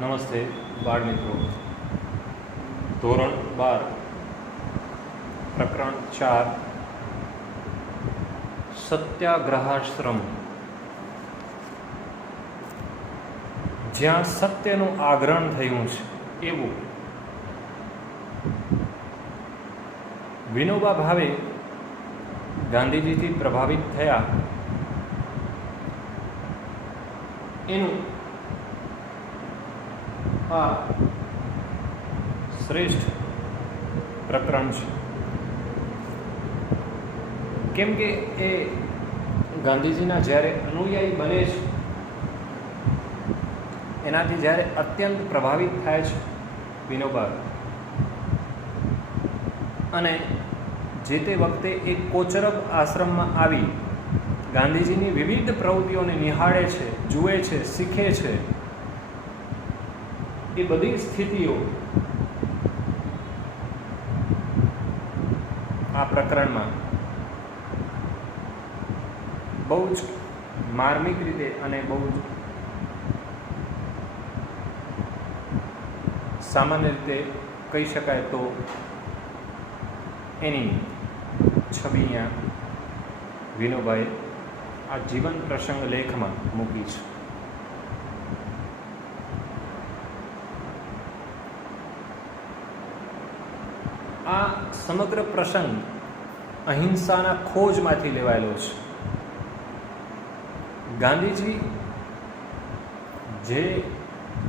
નમસ્તે બાળ મિત્રો. ધોરણ 12 પ્રકરણ 4 સત્યાગ્રહાશ્રમ. જ્યાં સત્યનું આગ્રહણ થયું છે એવું વિનોબા ભાવે ગાંધીજીથી પ્રભાવિત થયા એનું આ શ્રેષ્ઠ પ્રકરણ છે. કેમ કે એ ગાંધીજીના જ્યારે અનુયાયી બને છે એનાથી જ્યારે અત્યંત પ્રભાવિત થાય છે વિનોબા, અને જે તે વખતે એક કોચરબ આશ્રમમાં આવી ગાંધીજીની વિવિધ પ્રવૃત્તિઓને નિહાળે છે, જુએ છે, શીખે છે. એ બધી સ્થિતિઓ આ પ્રકરણમાં બહુ જ માર્મિક રીતે અને બહુ જ સામાન્ય રીતે કહી શકાય તો એની છબી અહીંયા વિનોબાએ આ જીવન પ્રસંગ લેખમાં મૂકી છે. આ સમગ્ર પ્રસંગ અહિંસાના ખોજમાંથી લેવાયેલો છે. ગાંધીજી જે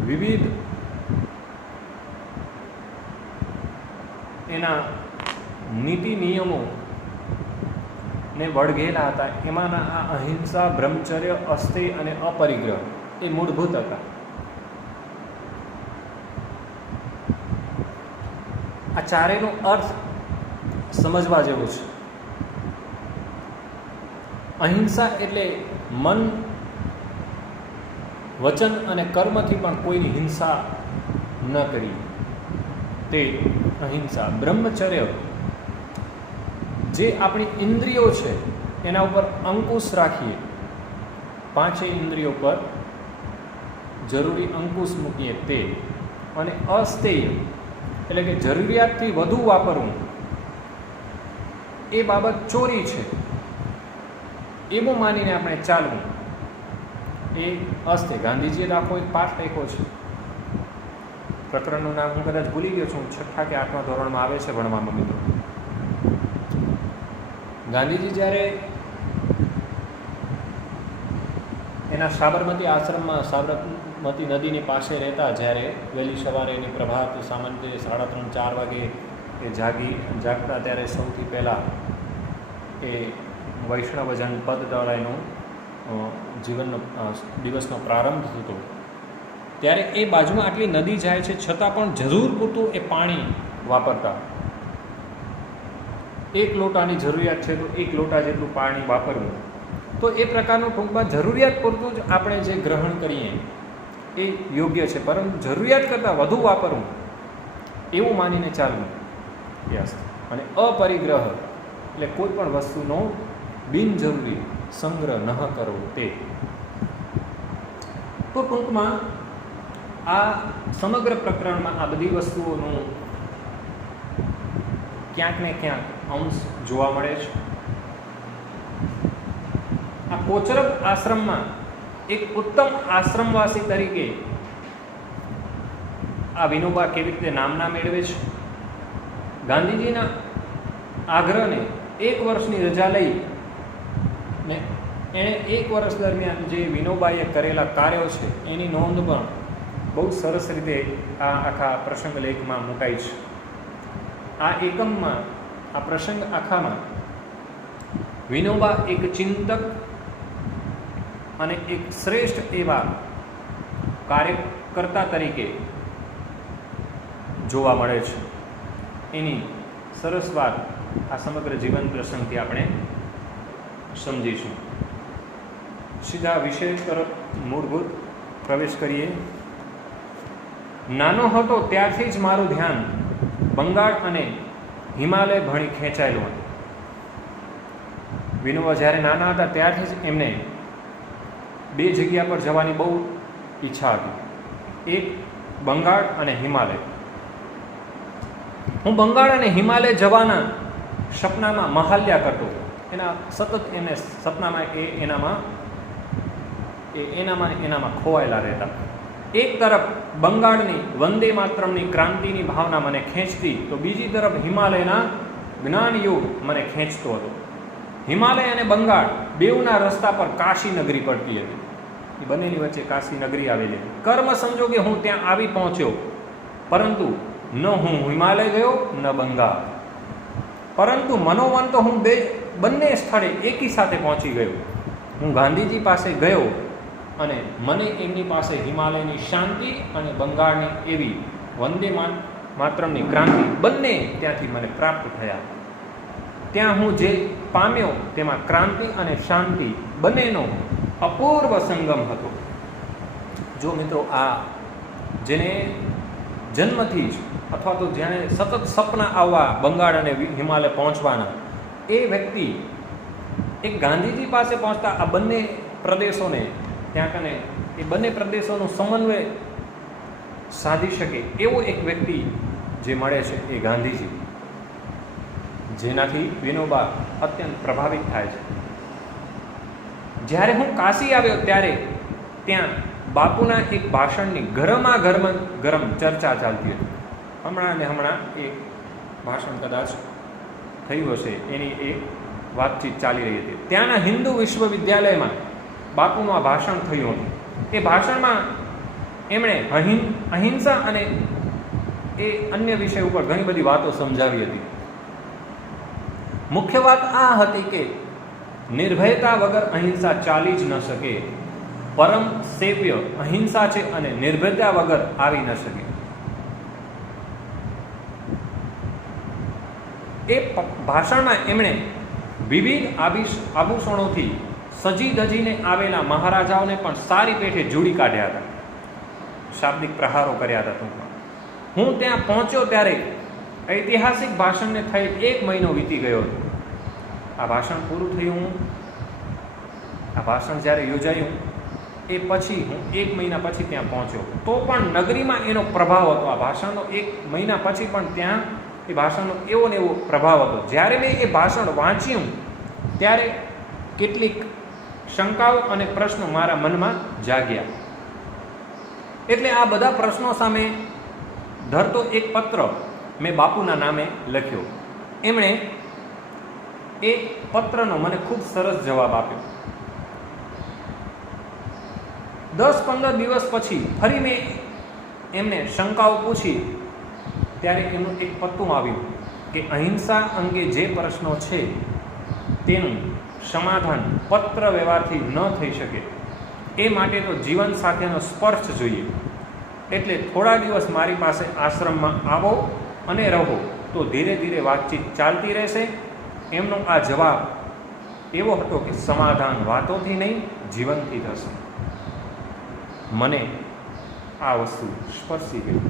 વિવિધ એના નીતિ નિયમો ને વળગેલા હતા, એમાંના આ અહિંસા, બ્રહ્મચર્ય, અસ્થેય અને અપરિગ્રહ એ મૂળભૂત હતા. આ ચારેયનો અર્થ સમજવા જેવો છે. અહિંસા એટલે મન, વચન અને કર્મથી પણ કોઈની હિંસા ન કરી, તે અહિંસા. બ્રહ્મચર્ય જે આપણી ઇન્દ્રિયો છે એના ઉપર અંકુશ રાખીએ, પાંચેય ઇન્દ્રિયો પર જરૂરી અંકુશ મૂકીએ તે. અને અસ્થેય એટલે કે જરૂરિયાતથી વધુ વાપરવું, એ બાબત ચોરી છે એવું માનીને આપણે ચાલવું, એ અસ્થેય. ગાંધીજીએ તો આખો એક પાઠ લખ્યો છે. પ્રકરણનું નામ હું કદાચ ભૂલી ગયો છું, 6ઠા કે 8મા ધોરણમાં આવે છે ભણવામાં મિત્રો. ગાંધીજી જ્યારે એના સાબરમતી આશ્રમમાં, સાબરમતી નદીની પાસે રહેતા, જ્યારે વહેલી સવારે એની પ્રભાત સામાન્ય 3:30-4 વાગે એ જાગતા, ત્યારે સૌથી પહેલાં એ વૈષ્ણવજન પદ દ્વારા એનો જીવનનો દિવસનો પ્રારંભ થતો. ત્યારે એ બાજુમાં આટલી નદી જાય છે છતાં પણ જરૂર પૂરતું એ પાણી વાપરતા. 1 લોટાની જરૂરિયાત છે તો 1 લોટા જેટલું પાણી વાપરવું. તો એ પ્રકારનું ટૂંકમાં જરૂરિયાત પૂરતું જ આપણે જે ગ્રહણ કરીએ એ યોગ્ય છે, પરંતુ જરૂરિયાત કરતાં વધુ વાપરવું એવું માનીને ચાલવું. યસ. અને અપરિગ્રહ એટલે કોઈ પણ વસ્તુનો બિનજરૂરી સંગ્રહ ન કરવો તે. તો ટૂંકમાં આ સમગ્ર પ્રકરણમાં આ બધી વસ્તુઓનું ક્યાંક ને ક્યાંક અંશ જોવા મળે છે. આ કોચરબ આશ્રમમાં એક ઉત્તમ આશ્રમવાસી તરીકે આ વિનોબા કેવી રીતે નામના મેળવે છે. ગાંધીજીના આગ્રહને 1 વર્ષની રજા લઈ ને એણે 1 વર્ષ દરમિયાન જે વિનોબાએ કરેલા કાર્યો છે એની નોંધ પણ બહુ સરસ રીતે આ આખા પ્રસંગ લેખમાં મુકાઈ છે. આ એકમમાં, આ પ્રસંગ આખામાં વિનોબા એક ચિંતક અને એક શ્રેષ્ઠ એવા કાર્યકર્તા તરીકે જોવા મળે છે. એની સરસ વાત આ સમગ્ર જીવન પ્રસંગથી આપણે સમજીશું. સીધા વિષય તરફ મૂળભૂત પ્રવેશ કરીએ. નાનો હતો ત્યારથી જ મારું ધ્યાન બંગાળ અને હિમાલય ભણી ખેંચાયેલું હતું. વિનોબા જ્યારે નાના હતા ત્યારથી જ એમને બે જગ્યા પર જવાની બહુ ઈચ્છા હતી. એક બંગાળ અને હિમાલય. હું બંગાળ અને હિમાલય જવાના સપનામાં મહાલ્યા કરતો. એના સતત એને સપનામાં એનામાં ખોવાયેલા રહેતા. એક તરફ બંગાળની વંદે માતરમની ક્રાંતિની ભાવના મને ખેંચતી, તો બીજી તરફ હિમાલયના જ્ઞાન યુગ મને ખેંચતો હતો. હિમાલય અને બંગાળ બેઉના રસ્તા પર કાશી નગરી પડતી હતી. એ બંનેની વચ્ચે કાશી નગરી આવેલી હતી. કર્મ સંજોગે હું ત્યાં આવી પહોંચ્યો, પરંતુ ન હું હિમાલય ગયો ન બંગાળ, પરંતુ મનોમન તો હું બંને સ્થળે એકી સાથે પહોંચી ગયો. હું ગાંધીજી પાસે ગયો અને મને એમની પાસે હિમાલયની શાંતિ અને બંગાળની એવી વંદે માતરમની ક્રાંતિ બંને ત્યાંથી મને પ્રાપ્ત થયા. ત્યાં હું જે પામ્યો તેમાં ક્રાંતિ અને શાંતિ બંનેનો અપૂર્વ સંગમ હતો. જો મિત્રો, આ જેને જન્મથી જ અથવા તો જેણે સતત સપના આવવા બંગાળ અને હિમાલય પહોંચવાના, એ વ્યક્તિ એક ગાંધીજી પાસે પહોંચતા આ બંને પ્રદેશોને ત્યાં કને એ બંને પ્રદેશોનો સમન્વય સાધી શકે એવો એક વ્યક્તિ જે મળે છે એ ગાંધીજી, જેનાથી વિનોબા અત્યંત પ્રભાવિત થાય છે. જ્યારે હું કાશી આવ્યો ત્યારે ત્યાં બાપુના એક ભાષણની ગરમ ચર્ચા ચાલતી હતી. હમણાં એક ભાષણ કદાચ થયું હશે, એની એક વાતચીત ચાલી રહી હતી. ત્યાંના હિન્દુ વિશ્વવિદ્યાલયમાં બાપુનું આ ભાષણ થયું હતું. એ ભાષણમાં એમણે અહિંસા અને એ અન્ય વિષય ઉપર ઘણી બધી વાતો સમજાવી હતી. મુખ્ય વાત આ હતી કે નિર્ભયતા વગર અહિંસા ચાલી જ ન શકે. પરમ સેવ્ય અહિંસા છે અને નિર્ભયતા વગર આવી ન શકે. એ ભાષણમાં એમણે વિવિધ આભૂષણોથી સજી ધજીને આવેલા મહારાજાઓને પણ સારી પેઠે જોડી કાઢ્યા હતા. શાબ્દિક પ્રહારો કર્યા હતા. ટૂંકમાં હું ત્યાં પહોંચ્યો ત્યારે ઐતિહાસિક ભાષણને થઈ 1 મહિનો વીતી ગયો હતો. આ ભાષણ પૂરું થયું, આ ભાષણ જ્યારે યોજાયું એ પછી હું 1 મહિના પછી ત્યાં પહોંચ્યો, તો પણ નગરીમાં એનો પ્રભાવ હતો. આ ભાષણનો 1 મહિના પછી પણ ત્યાં એ ભાષણનો એવો ને એવો પ્રભાવ હતો. જ્યારે મેં એ ભાષણ વાંચ્યું ત્યારે કેટલીક શંકાઓ અને પ્રશ્નો મારા મનમાં જાગ્યા. એટલે આ બધા પ્રશ્નો સામે ધરતો એક પત્ર મેં બાપુના નામે લખ્યો. એમણે એ પત્રનો મને ખૂબ સરસ જવાબ આપ્યો. 10-15 દિવસ પછી ફરી મેં એમને શંકાઓ પૂછી ત્યારે એમનું એક પત્તું આવ્યું કે અહિંસા અંગે જે પ્રશ્નો છે તેનું સમાધાન પત્ર વ્યવહારથી ન થઈ શકે. એ માટે તો જીવન સાથેનો સ્પર્શ જોઈએ. એટલે થોડા દિવસ મારી પાસે આશ્રમમાં આવો અને રહો, તો ધીરે ધીરે વાતચીત ચાલતી રહેશે. એમનો આ જવાબ એવો હતો કે સમાધાન વાતોથી નહીં, જીવનથી થશે. મને આ વસ્તુ સ્પર્શી ગઈ.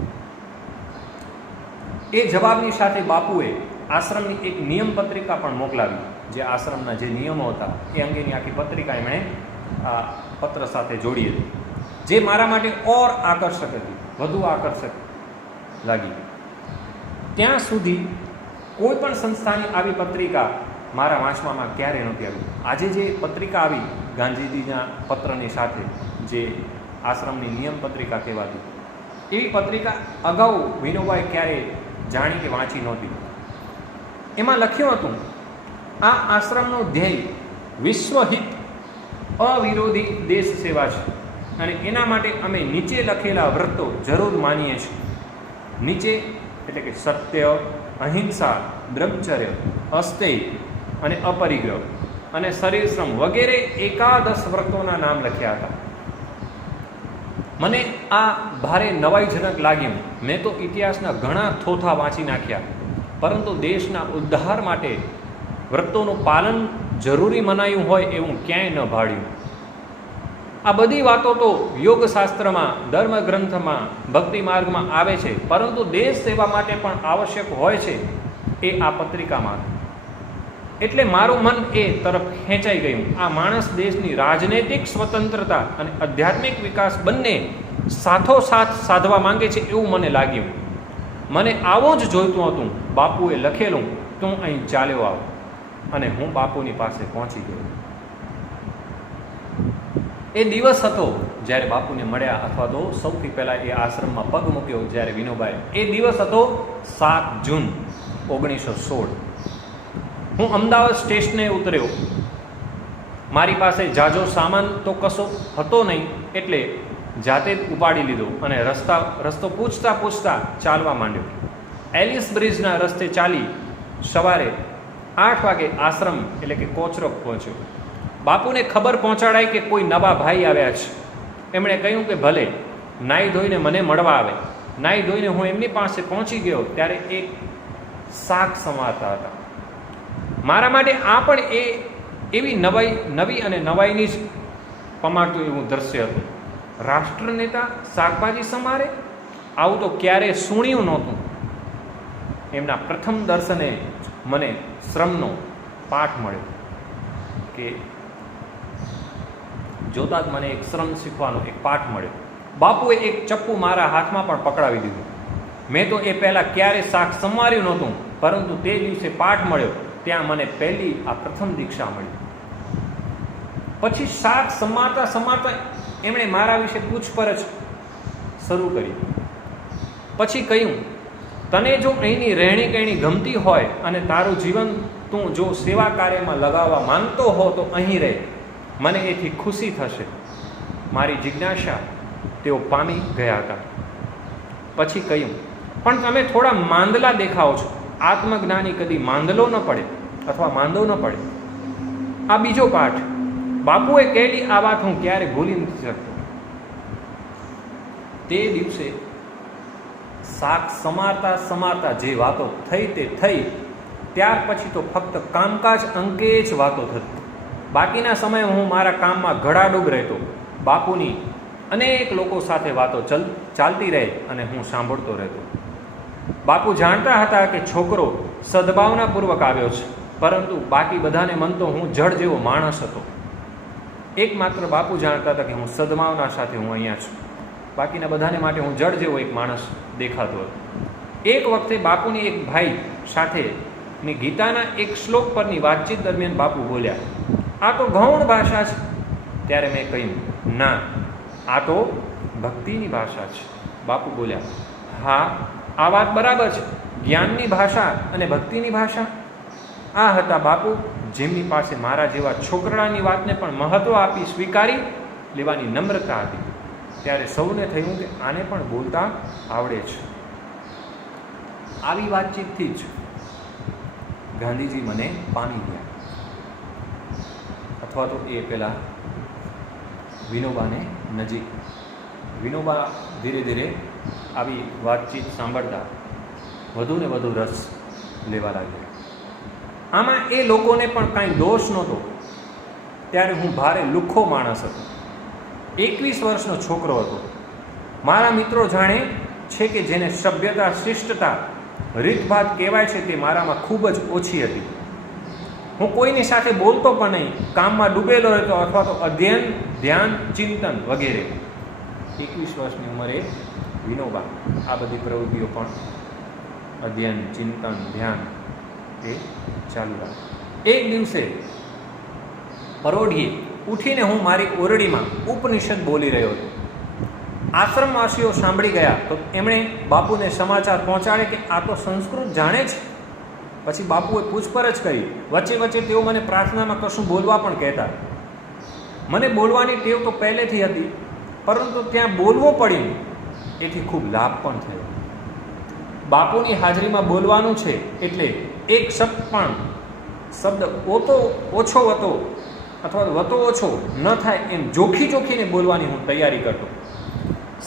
એ જવાબની સાથે બાપુએ આશ્રમની એક નિયમ પત્રિકા પણ મોકલાવી. જે આશ્રમના જે નિયમો હતા એ અંગેની આખી પત્રિકા એમણે આ પત્ર સાથે જોડી હતી, જે મારા માટે ઓર આકર્ષક હતી, વધુ આકર્ષક લાગી. ત્યાં સુધી કોઈ પણ સંસ્થાની આવી પત્રિકા મારા વાંચવામાં ક્યારેય નહોતી આવી. આજે જે પત્રિકા આવી ગાંધીજીના પત્રની સાથે, જે આશ્રમની નિયમ પત્રિકા કહેવાતી, એ પત્રિકા અગાઉ વિનોબાએ ક્યારેય જાણી કે વાંચી નહોતી. એમાં લખ્યું હતું, આ આશ્રમનો ધ્યેય વિશ્વહિત અવિરોધી દેશ સેવા છે અને એના માટે અમે નીચે લખેલા વ્રતો જરૂર માનીએ છીએ. નીચે એટલે કે સત્ય, અહિંસા, બ્રહ્મચર્ય, અસ્થેય અને અપરિગ્રહ અને શરીર શ્રમ વગેરે 11 વ્રતોના નામ લખ્યા હતા. મને આ ભારે નવાઈજનક લાગ્યું. મેં તો ઇતિહાસના ઘણા થોથા વાંચી નાખ્યા, પરંતુ દેશના ઉદ્ધાર માટે વ્રતોનું પાલન જરૂરી મનાયું હોય એવું ક્યાંય ન ભાળ્યું. આ બધી વાતો તો યોગશાસ્ત્રમાં, ધર્મગ્રંથમાં, ભક્તિ માર્ગમાં આવે છે, પરંતુ દેશ સેવા માટે પણ આવશ્યક હોય છે એ આ પત્રિકામાં. એટલે મારું મન એ તરફ ખેંચાઈ ગયું. આ માણસ દેશની રાજનૈતિક સ્વતંત્રતા અને આધ્યાત્મિક વિકાસ બંને સાથોસાથ સાધવા માંગે છે એવું મને લાગ્યું. મને આવો જ જોઈતું હતું. બાપુએ લખેલું, તું અહીં ચાલ્યો આવ, અને હું બાપુની પાસે પહોંચી ગયો. એ દિવસ હતો જ્યારે બાપુને મળ્યા, અથવા તો સૌથી પહેલાં એ આશ્રમમાં પગ મૂક્યો જ્યારે વિનોબાએ. એ દિવસ હતો 7 જૂન 1916. હું અમદાવાદ સ્ટેશને ઉતર્યો. મારી પાસે જાજો સામાન તો કશો હતો નહીં, એટલે જાતે જ ઉપાડી લીધો અને રસ્તો પૂછતા પૂછતા ચાલવા માંડ્યો. એલિસ બ્રિજના રસ્તે ચાલી સવારે 8 વાગે આશ્રમ એટલે કે કોચરબ પહોંચ્યો. બાપુને ખબર પહોંચાડાઈ કે કોઈ નવા ભાઈ આવ્યા છે. એમણે કહ્યું કે ભલે, નાહી ધોઈને મને મળવા આવે. નાહી ધોઈને હું એમની પાસે પહોંચી ગયો ત્યારે એક શાક સમારતા હતા. મારા માટે આ પણ એવી નવી અને નવાઈની જ પમાડતું એવું દ્રશ્ય હતું. રાષ્ટ્રનેતા શાકભાજી સમારે, આવું તો ક્યારેય સુણ્યું નહોતું. એમના પ્રથમ દર્શને મને શ્રમનો પાઠ મળ્યો કે જોતાં જ મને એક શ્રમ શીખવાનો એક પાઠ મળ્યો. બાપુએ એક ચપ્પુ મારા હાથમાં પણ પકડાવી દીધું. મેં તો એ પહેલાં ક્યારેય શાક સમાર્યું નહોતું, પરંતુ તે દિવસે પાઠ મળ્યો ત્યાં મને પહેલી આ પ્રથમ દીક્ષા મળી. પછી શાક સમારતા સમારતા એમણે મારા વિશે પૂછપરછ શરૂ કરી. પછી કહ્યું, તને જો અહીંની રહેણી કહેણી ગમતી હોય અને તારું જીવન તું જો સેવા કાર્યમાં લગાવવા માંગતો હો તો અહીં રહે, મને એથી ખુશી થશે. મારી જિજ્ઞાસા તેઓ પામી ગયા હતા. પછી કહ્યું, પણ તમે થોડા માંદલા દેખાઓ છો. આત્મજ્ઞાની કદી માંદલો ન પડે અથવા માંદો ન પડે. આ બીજો પાઠ. બાપુએ કહેલી આ વાત હું ક્યારે ભૂલી નથી શકતો. તે દિવસે શાક સમારતા સમારતા જે વાતો થઈ તે થઈ. ત્યાર પછી તો ફક્ત કામકાજ અંગે જ વાતો થતી. બાકીના સમયે હું મારા કામમાં ઘડાડૂબ રહેતો. બાપુની અનેક લોકો સાથે વાતો ચાલતી રહે અને હું સાંભળતો રહેતો. બાપુ જાણતા હતા કે છોકરો સદભાવનાપૂર્વક આવ્યો છે, પરંતુ બાકી બધાને મનતો હું જળ જેવો માણસ હતો. એકમાત્ર બાપુ જાણતા હતા કે હું સદભાવના સાથે હું અહીંયા છું. બાકીના બધાને માટે હું જળ જેવો એક માણસ દેખાતો હતો. એક વખતે બાપુની એક ભાઈ સાથેની ગીતાના એક શ્લોક પરની વાતચીત દરમિયાન બાપુ બોલ્યા, આ તો ગૌણ ભાષા છે. ત્યારે મેં કહ્યું, ના, આ તો ભક્તિની ભાષા છે. બાપુ બોલ્યા, હા, આ વાત બરાબર છે. જ્ઞાનની ભાષા અને ભક્તિની ભાષા. આ હતા બાપુ, જેમની પાસે મારા જેવા છોકરાની વાતને પણ મહત્વ આપી સ્વીકારી લેવાની નમ્રતા હતી. ત્યારે સૌને થયું કે આને પણ બોલતા આવડે છે. આવી વાતચીતથી જ ગાંધીજી મને પામી ગયા, અથવા તો એ પહેલાં વિનોબાને નજીક. વિનોબા ધીરે ધીરે આવી વાતચીત સાંભળતા વધુ ને વધુ રસ લેવા લાગ્યા. આમાં એ લોકોને પણ કાંઈ દોષ નહોતો. ત્યારે હું ભારે લુખ્ખો માણસ હતો. 21 વર્ષનો છોકરો હતો. મારા મિત્રો જાણે છે કે જેને સભ્યતા, શિષ્ટતા, રીતભાત કહેવાય છે તે મારામાં ખૂબ જ ઓછી હતી. હું કોઈની સાથે બોલતો પણ નહીં, કામમાં ડૂબેલો રહેતો અથવા તો અધ્યયન, ધ્યાન, ચિંતન વગેરે. 21 વર્ષની ઉંમરે વિનોબા આ બધી પ્રવૃત્તિઓ પણ અધ્યયન, ચિંતન, ધ્યાન એ ચાલુ રાખે. એક દિવસે પરોઢીએ ઉઠીને હું મારી ઓરડીમાં ઉપનિષદ બોલી રહ્યો હતો. આશ્રમવાસીઓ સાંભળી ગયા તો એમણે બાપુને સમાચાર પહોંચાડે કે આ તો સંસ્કૃત જાણે છે. પછી બાપુએ પૂછપરછ કરી. વચ્ચે વચ્ચે તેઓ મને પ્રાર્થનામાં કશું બોલવા પણ કહેતા. મને બોલવાની ટેવ તો પહેલેથી હતી, પરંતુ ત્યાં બોલવો પડ્યું એથી ખૂબ લાભ પણ થયો. બાપુની હાજરીમાં બોલવાનું છે એટલે એક શબ્દ ઓછો વતો અથવા વતો ઓછો ન થાય એમ જોખીને બોલવાની હું તૈયારી કરતો.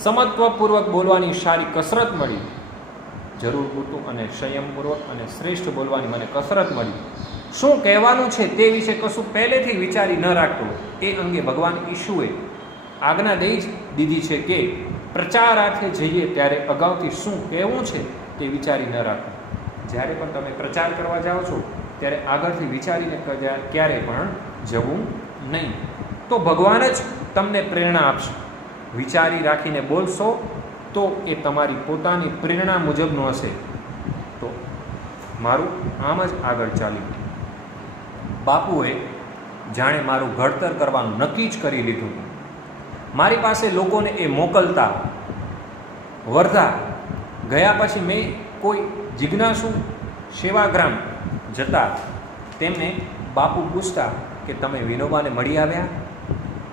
સમત્વપૂર્વક બોલવાની સારી કસરત મળી. જરૂર પૂરતું અને સંયમપૂર્વક અને શ્રેષ્ઠ બોલવાની મને કસરત મળી. શું કહેવાનું છે તે વિશે કશું પહેલેથી વિચારી ન રાખતો. એ અંગે ભગવાન ઈશુએ આજ્ઞા દઈ જ દીધી છે કે પ્રચારાર્થે જઈએ ત્યારે અગાઉથી શું કહેવું છે તે વિચારી ન રાખો. જ્યારે પણ તમે પ્રચાર કરવા જાઓ છો ત્યારે આગળથી વિચારીને ક્યારે પણ જવું નહીં. તો ભગવાન જ તમને પ્રેરણા આપશે. વિચારી રાખીને બોલશો તો એ તમારી પોતાની પ્રેરણા મુજબનું હશે. તો મારું આમ જ આગળ ચાલ્યું. બાપુએ જાણે મારું ઘડતર કરવાનું નક્કી જ કરી લીધું. મારી પાસે લોકોને એ મોકલતા વર્ધા ગયા પછી મેં કોઈ જિજ્ઞાસુ સેવાગ્રામ જતા તેમને બાપુ પૂછતા કે તમે વિનોબાને મળી આવ્યા?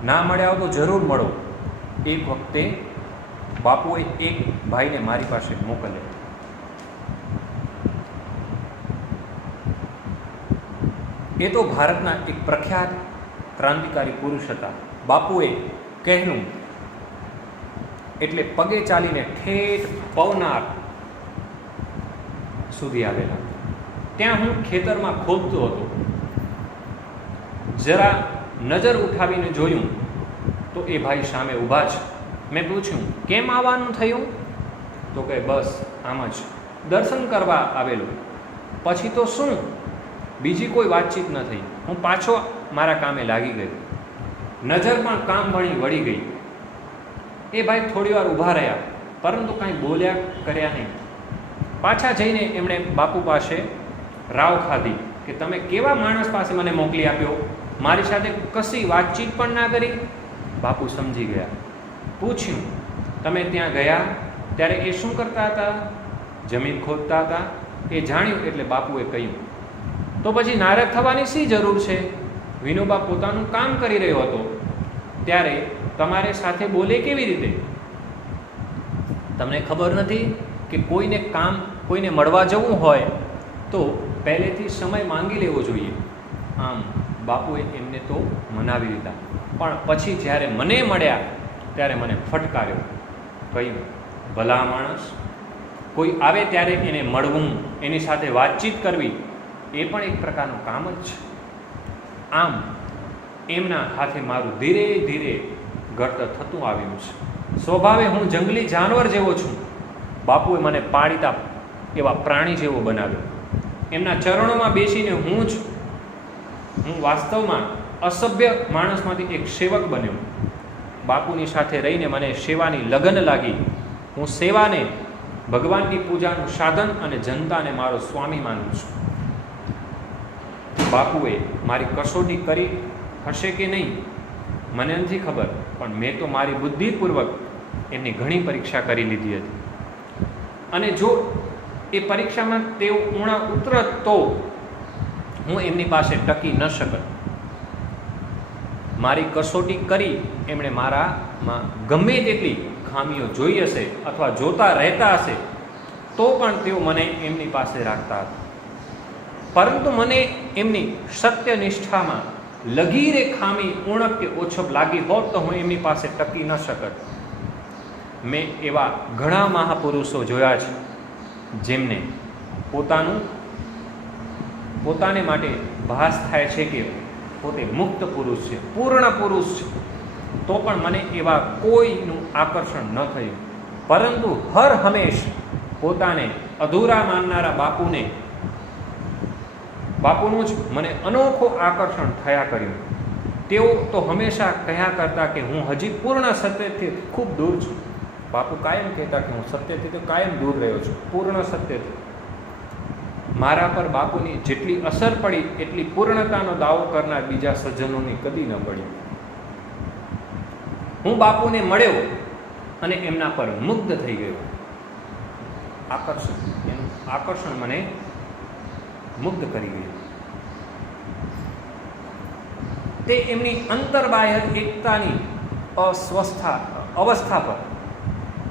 ના મળ્યા હો તો જરૂર મળો. એક વખતે બાપુએ એક ભાઈને મારી પાસે મોકલ્યો. એ તો ભારતના એક પ્રખ્યાત ક્રાંતિકારી પુરુષ હતા. બાપુએ કહેલું એટલે પગે ચાલીને ઠેઠ પવનાર સુધી આવેલા. ત્યાં હું ખેતરમાં ખોદતો હતો. જરા નજર ઉઠાવીને જોયું તો એ ભાઈ સામે ઊભા છે. મેં પૂછ્યું, કેમ આવવાનું થયું? તો કે બસ આમ જ દર્શન કરવા આવેલું. પછી તો શું, બીજી કોઈ વાતચીત ન થઈ. હું પાછો મારા કામે લાગી ગયો. નજર પણ કામ વળી ગઈ. એ ભાઈ થોડી વાર ઊભા રહ્યા, પરંતુ કાંઈ બોલ્યા કર્યા નહીં. પાછા જઈને એમણે બાપુ પાસે રાવ ખાધી કે તમે કેવા માણસ પાસે મને મોકલી આપ્યો, મારી સાથે કશી વાતચીત પણ ના કરી. બાપુ સમજી ગયા. પૂછ્યું, તમે ત્યાં ગયા ત્યારે એ શું કરતા હતા? જમીન ખોદતા હતા. એ જાણ્યું એટલે બાપુએ કહ્યું, તો પછી નારાજ થવાની શી જરૂર છે? વિનોબા પોતાનું કામ કરી રહ્યો હતો ત્યારે તમારે સાથે બોલે કેવી રીતે? તમને ખબર નથી કે કોઈને મળવા જવું હોય તો પહેલેથી સમય માંગી લેવો જોઈએ. આમ બાપુએ એમને તો મનાવી દીધા, પણ પછી જ્યારે મને મળ્યા ત્યારે મને ફટકાર્યો. કહ્યું, ભલા માણસ, કોઈ આવે ત્યારે એને મળવું, એની સાથે વાતચીત કરવી એ પણ એક પ્રકારનું કામ જ છે. આમ એમના હાથે મારું ધીરે ધીરે ઘડતર થતું આવ્યું છે. સ્વભાવે હું જંગલી જાનવર જેવો છું. બાપુએ મને પાળીતા એવા પ્રાણી જેવો બનાવ્યો. એમના ચરણોમાં બેસીને હું વાસ્તવમાં અસભ્ય માણસમાંથી એક સેવક બન્યો. બાપુની સાથે રહીને મને સેવાની લગન લાગી. હું સેવાને ભગવાનની પૂજાનું સાધન અને જનતાને મારો સ્વામી માનું છું. બાપુએ મારી કસોટી કરી હશે કે નહીં મને નથી ખબર, પણ મેં તો મારી બુદ્ધિપૂર્વક એમની ઘણી પરીક્ષા કરી લીધી હતી. અને જો એ પરીક્ષામાં તેઓ ઊણા ઉતરત તો હું એમની પાસે ટકી ન શકત. મારી કસોટી કરી એમણે મારામાં ગમે તેટલી ખામીઓ જોઈ હશે અથવા જોતા રહેતા હશે તો પણ તેઓ મને એમની પાસે રાખતા હતા. પરંતુ મને એમની સત્યનિષ્ઠામાં લગીરે ખામી, ઉણપ કે ઓછપ લાગી હોત તો હું એમની પાસે ટકી ન શકત. મેં એવા ઘણા મહાપુરુષો જોયા છે જેમને પોતાને માટે ભાસ થાય છે કે પોતે મુક્ત પુરુષ છે, પૂર્ણ પુરુષ છે, તો પણ મને એવા કોઈનું આકર્ષણ ન થયું. પરંતુ હર હંમેશ પોતાને અધૂરા માનનારા બાપુનું જ મને અનોખું આકર્ષણ થયા કર્યું. તેઓ તો હંમેશા કહ્યા કરતા કે હું હજી પૂર્ણ સત્યથી ખૂબ દૂર છું. બાપુ કાયમ કહેતા કે હું સત્યથી તો કાયમ દૂર રહ્યો છું, પૂર્ણ સત્યથી. મારા પર બાપુની જેટલી અસર પડી એટલી પૂર્ણતાનો દાવો કરનાર બીજા સજ્જનોની કદી ન પડી. હું બાપુને મળ્યો અને એમના પર મુગ્ધ થઈ ગયો. એનું આકર્ષણ મને મુગ્ધ કરી ગયું. તે એમની અંતર્બાહ્ય એકતાની અવસ્થા પર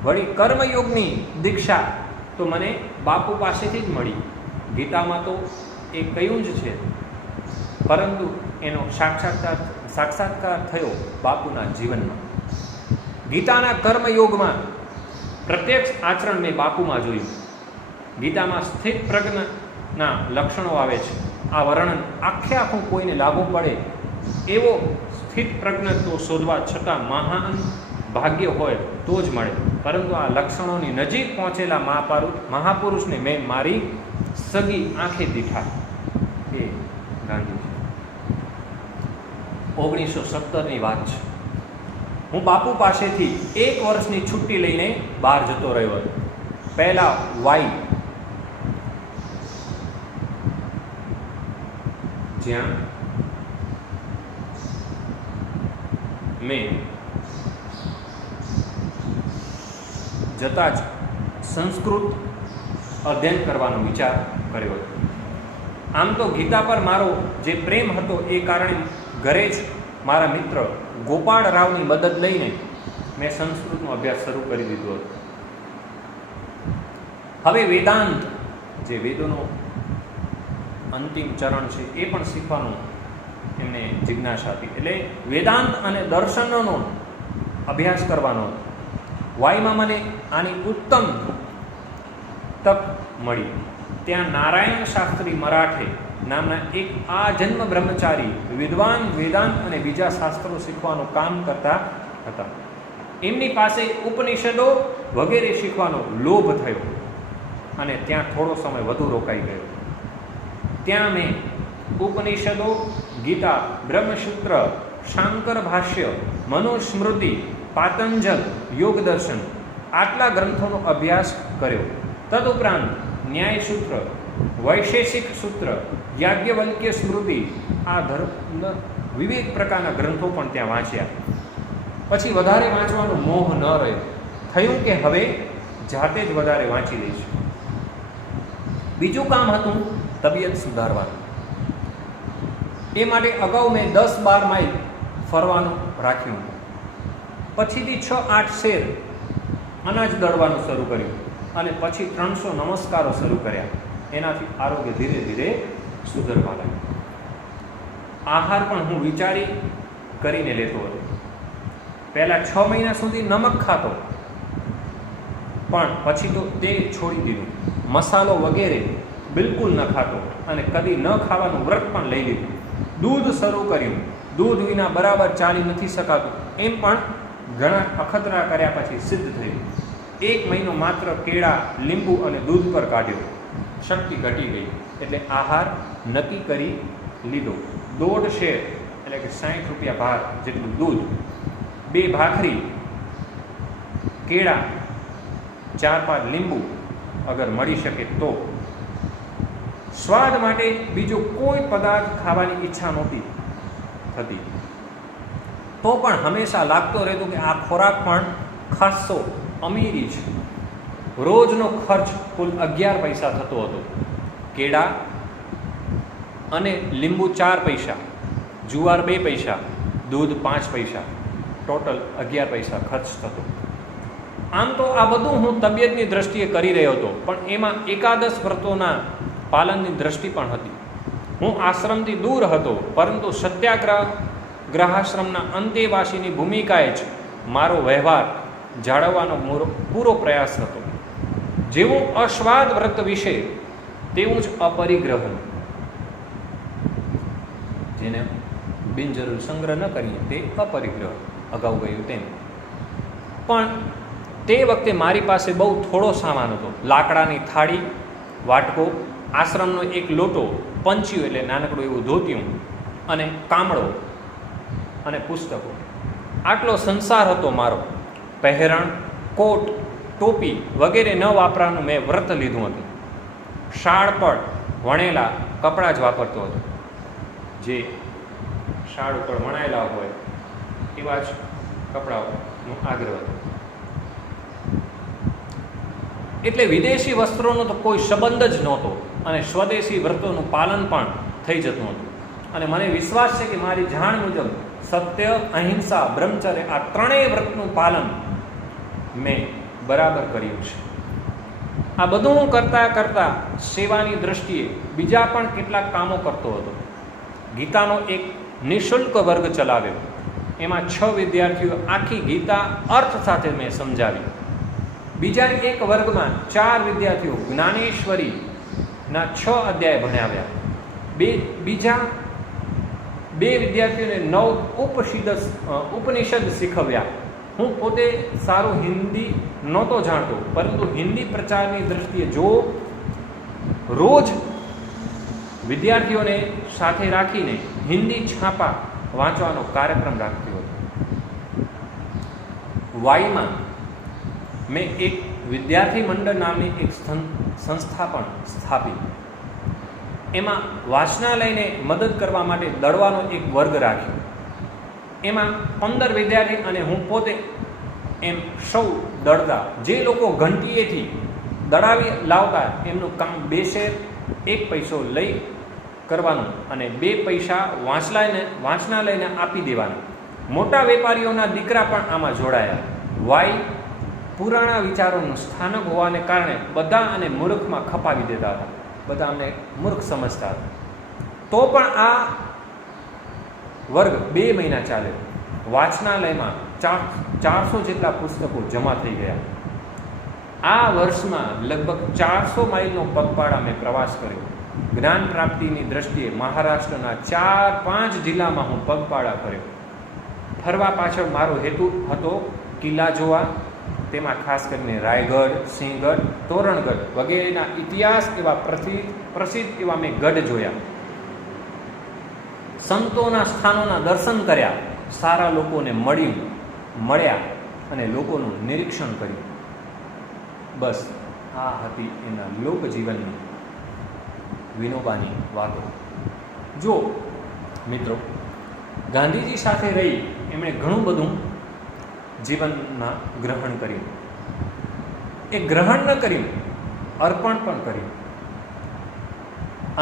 વળી કર્મયોગની દીક્ષા તો મને બાપુ પાસેથી જ મળી. ગીતામાં તો એ કહ્યું જ છે, પરંતુ એનો સાક્ષાત્કાર થયો બાપુના જીવનમાં. ગીતાના કર્મયોગમાં પ્રત્યક્ષ આચરણ મેં બાપુમાં જોયું. ગીતામાં સ્થિત પ્રજ્ઞના લક્ષણો આવે છે. આ વર્ણન આખું કોઈને લાગુ પડે એવો સ્થિત પ્રજ્ઞ તો શોધવા છતાં મહાન ભાગ્ય હોય તો જ મળે. પરંતુ આ લક્ષણોની નજીક પહોંચેલા મહાપુરુષને મેં મારી સગી આંખે દીઠા. એ ગાંધીજી 1917ની વાત છે. હું બાપુ પાસેથી 1 વર્ષની છુટ્ટી લઈને બહાર જતો રહ્યો હતો. પહેલા વાઈ, જ્યાં મેં જતા જ સંસ્કૃત અધ્યયન કરવાનો વિચાર કર્યો હતો. આમ તો ગીતા પર મારો જે પ્રેમ હતો એ કારણે ઘરે જ મારા મિત્ર ગોપાળ રાવની મદદ લઈને મેં સંસ્કૃતનો અભ્યાસ શરૂ કરી દીધો હતો. હવે વેદાંત, જે વેદોનો અંતિમ ચરણ છે, એ પણ શીખવાનું એમને જિજ્ઞાસા હતી. એટલે વેદાંત અને દર્શનનો અભ્યાસ કરવાનો હતો. વાયમાં મને આની ઉત્તમ તક મળી. ત્યાં નારાયણ શાસ્ત્રી મરાઠે નામના એક આજન્મ બ્રહ્મચારી વિદ્વાન વેદાંત અને બીજા શાસ્ત્રો શીખવાનું કામ કરતા હતા. એમની પાસે ઉપનિષદો વગેરે શીખવાનો લોભ થયો અને ત્યાં થોડો સમય વધુ રોકાઈ ગયો. ત્યાં મેં ઉપનિષદો, ગીતા, બ્રહ્મસૂત્ર, શાંકર ભાષ્ય, મનુસ્મૃતિ, પાતંજલ, યોગ દર્શન આટલા ગ્રંથોનો અભ્યાસ કર્યો. તદુપરાંત ન્યાયસૂત્ર, વૈશેષિક સૂત્ર, યાજ્ઞવલ્ક્ય સ્મૃતિ, આ ધર્મ વિવિધ પ્રકારના ગ્રંથો પણ ત્યાં વાંચ્યા. પછી વધારે વાંચવાનો મોહ ન રહ્યો. થયું કે હવે જાતે જ વધારે વાંચી દઈશ. બીજું કામ હતું તબિયત સુધારવાનું. એ માટે અગાઉ મેં 10-12 માઇલ ફરવાનું રાખ્યું. પછીથી 6-8 શેર અનાજ દળવાનું શરૂ કર્યું અને પછી 300 નમસ્કારો શરૂ કર્યા. એનાથી આરોગ્ય ધીરે ધીરે સુધરવા લાગ્યું. આહાર પણ હું વિચારી કરીને લેતો હતો. પહેલાં 6 મહિના સુધી નમક ખાતો, પણ પછી તો તે છોડી દીધું. મસાલો વગેરે બિલકુલ ન ખાતો અને કદી ન ખાવાનું વ્રત પણ લઈ લીધું. દૂધ શરૂ કર્યું. દૂધ વિના બરાબર ચાલી નથી શકાતું એમ પણ ઘણા અખતરા કર્યા પછી સિદ્ધ થયું. 1 મહિનો માત્ર કેળા, લીંબુ અને દૂધ પર કાઢ્યો. શક્તિ ઘટી ગઈ એટલે આહાર નક્કી કરી લીધો. 1.5 શેર એટલે કે 60 રૂપિયા ભાર જેટલું દૂધ, 2 ભાખરી, કેળા, 4-5 લીંબુ અગર મળી શકે તો. સ્વાદ માટે બીજો કોઈ પદાર્થ ખાવાની ઈચ્છા નહોતી થતી. તો પણ હંમેશા લાગતો રહેતો કે આ ખોરાક પણ ખાસો અમીરી છે. રોજનો ખર્ચ કુલ 11 પૈસા થતો હતો. કેળા અને લીંબુ 4 પૈસા, જુવાર 2 પૈસા, દૂધ 5 પૈસા, ટોટલ 11 પૈસા ખર્ચ થતો. આમ તો આ બધું હું તબિયતની દ્રષ્ટિએ કરી રહ્યો હતો, પણ એમાં એકાદશ વ્રતોના પાલનની દ્રષ્ટિ પણ હતી. હું આશ્રમથી દૂર હતો, પરંતુ સત્યાગ્રહાશ્રમના અંતેવાસીની ભૂમિકાએ જ મારો વ્યવહાર જાળવવાનો પૂરો પ્રયાસ હતો. જેવું અસ્વાદ વ્રત વિશે તેવું જ અપરિગ્રહનું, જેને બિનજરૂર સંગ્રહ ન કરીએ તે અપરિગ્રહ, અગાઉ ગયું તેમ. પણ તે વખતે મારી પાસે બહુ થોડો સામાન હતો. લાકડાની થાળી, વાટકો, આશ્રમનો એક લોટો, પંચ્યું એટલે નાનકડું એવું ધોતિયું, અને કામળો અને પુસ્તકો. આટલો સંસાર હતો મારો. પહેરણ, કોટ, ટોપી વગેરે ન વાપરવાનું મેં વ્રત લીધું હતું. શાળ પર વણેલા કપડાં જ વાપરતો હતો. જે શાળ ઉપર વણાયેલા હોય એવા જ કપડાઓનો આગ્રહ હતો. એટલે વિદેશી વસ્ત્રોનો તો કોઈ સંબંધ જ નહોતો અને સ્વદેશી વ્રતોનું પાલન પણ થઈ જતું હતું. અને મને વિશ્વાસ છે કે મારી જાણ મુજબ સત્ય, અહિંસા, બ્રહ્મચર્ય આ ત્રણેય વ્રતનું પાલન મેં બરાબર કર્યું છે. આ બધું હું કરતાં સેવાની દ્રષ્ટિએ બીજા પણ કેટલાક કામો કરતો હતો. ગીતાનો એક નિઃશુલ્ક વર્ગ ચલાવ્યો. એમાં 6 વિદ્યાર્થીઓ આખી ગીતા અર્થ સાથે મેં સમજાવી. બીજા એક વર્ગમાં 4 વિદ્યાર્થીઓ જ્ઞાનેશ્વરીના 6 અધ્યાય ભણાવ્યા. બીજા 2 વિદ્યાર્થીઓને 9 ઉપનિષદ શીખવ્યા. હું પોતે સારું હિન્દી નહોતો જાણતો, પરંતુ હિન્દી પ્રચારની દ્રષ્ટિએ જો રોજ વિદ્યાર્થીઓને સાથે રાખીને હિન્દી છાપા વાંચવાનો કાર્યક્રમ રાખ્યો હતો. વાયમાં મેં એક વિદ્યાર્થી મંડળ નામની એક સંસ્થા પણ સ્થાપી. એમાં વાંચનાલયને મદદ કરવા માટે દડવાનો એક વર્ગ રાખ્યો. એમાં 15 વિદ્યાર્થી અને હું પોતે એમ સૌ દળતા. જે લોકો ઘંટીએથી દડાવી લાવતા એમનું કામ 2 શેર 1 પૈસો લઈ કરવાનું અને 2 પૈસા વાંચનાલયને આપી દેવાના. મોટા વેપારીઓના દીકરા પણ આમાં જોડાયા. વાય પુરાણા વિચારોનું સ્થાનક હોવાને કારણે બધા અને મૂર્ખમાં ખપાવી દેતા હતા. બધા અમને મૂર્ખ સમજતા હતા. તો પણ આ વર્ગ 2 મહિના ચાલ્યો. વાંચનાલયમાં 400 જેટલા પુસ્તકો જમા થઈ ગયા. આ વર્ષમાં લગભગ 400 માઇલનો પગપાળા મેં પ્રવાસ કર્યો. જ્ઞાન પ્રાપ્તિની દ્રષ્ટિએ મહારાષ્ટ્રના 4-5 જિલ્લામાં હું પગપાળા કર્યો. ફરવા પાછળ મારો હેતુ હતો કિલ્લા જોવા, તેમાં ખાસ કરીને રાયગઢ, સિંહગઢ, તોરણગઢ વગેરેના ઇતિહાસ એવા પ્રસિદ્ધ એવા મેં ગઢ જોયા. સંતોના સ્થાનોના દર્શન કર્યા, સારા લોકોને મળ્યા અને લોકોનું નિરીક્ષણ કર્યું. બસ આ હતી એના લોકજીવનની વિનોબાની વાતો. જો મિત્રો, ગાંધીજી સાથે રહી એમણે ઘણું બધું જીવનમાં ગ્રહણ કર્યું. એ ગ્રહણ ન કર્યું, અર્પણ પણ કર્યું.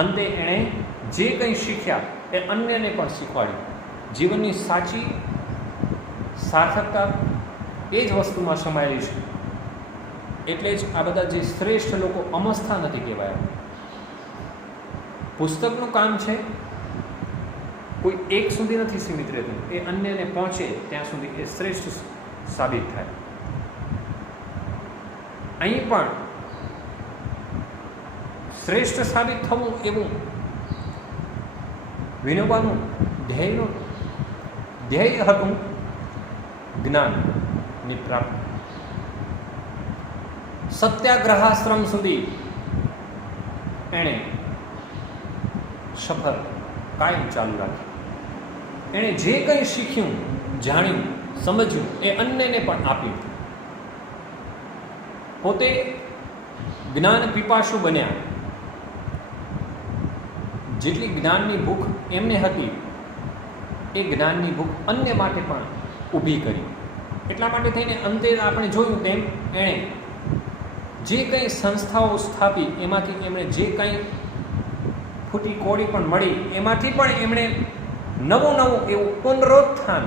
અંતે એણે જે કંઈ શીખ્યા એ અન્યને પણ શીખવાડ્યું. જીવનની સાચી સાર્થકતા એ જ વસ્તુમાં સમાયેલી છે. એટલે જ આ બધા જે શ્રેષ્ઠ લોકો અમસ્થા નથી કહેવાયા. પુસ્તકનું કામ છે, કોઈ એક સુધી નથી સીમિત રહેતું. એ અન્યને પહોંચે ત્યાં સુધી એ શ્રેષ્ઠ સાબિત થાય. અહીં પણ શ્રેષ્ઠ સાબિત થવું એવું વિનોબાનું ધ્યેય હતું, જ્ઞાનની પ્રાપ્તિ. સત્યાગ્રહાશ્રમ સુધી એણે સફર કાયમ ચાલુ રાખી. એણે જે કંઈ શીખ્યું, જાણ્યું, સમજ્યું એ અન્યને પણ આપ્યું. પોતે જ્ઞાન પીપાસુ બન્યા. જેટલી જ્ઞાનની ભૂખ એમને હતી એ જ્ઞાનની ભૂખ અન્ય માટે પણ ઊભી કરી. એટલા માટે થઈને અંતે આપણે જોયું તેમ એણે જે કંઈ સંસ્થાઓ સ્થાપી એમાંથી એમણે જે કંઈ ફૂટી કોડી પણ મળી એમાંથી પણ એમણે નવું એવું પુનરોત્થાન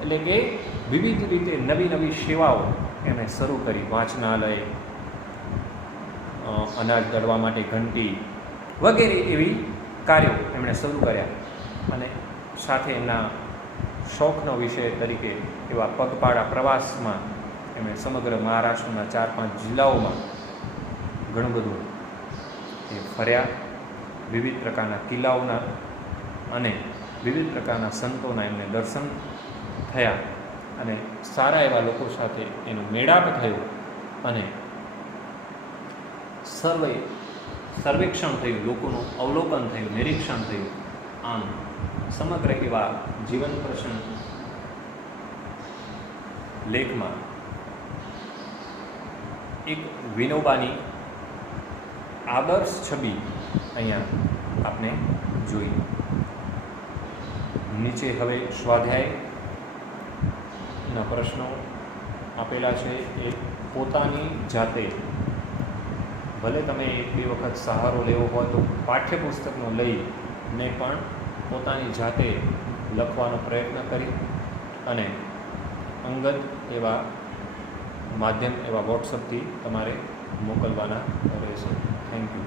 એટલે કે વિવિધ રીતે નવી સેવાઓ એમણે શરૂ કરી. વાંચનાલય, અનાજ દળવા માટે ઘંટી વગેરે એવી કાર્યો એમણે શરૂ કર્યા. અને સાથે એમના શોખનો વિષય તરીકે એવા પગપાળા પ્રવાસમાં એમણે સમગ્ર મહારાષ્ટ્રના 4-5 જિલ્લાઓમાં ઘણું બધું એ ફર્યા. વિવિધ પ્રકારના કિલ્લાઓના અને વિવિધ પ્રકારના સંતોના એમને દર્શન થયા અને સારા એવા લોકો સાથે એનો મેળાપ થયો અને સર્વેક્ષણ થયું, લોકોનું અવલોકન થયું, નિરીક્ષણ થયું. આમ સમગ્ર એવા જીવન પ્રસંગ લેખમાં એક વિનોબાની આદર્શ છબી અહીંયા આપણે જોઈ. નીચે હવે સ્વાધ્યાયના પ્રશ્નો આપેલા છે. એ પોતાની જાતે, ભલે તમે 1-2 વખત સહારો લેવો હોય તો પાઠ્યપુસ્તકનો લઈને પણ પોતાની જાતે લખવાનો પ્રયત્ન કરી અને અંગત એવા માધ્યમ એવા વોટ્સઅપથી તમારે મોકલવાના રહેશે. Thank you.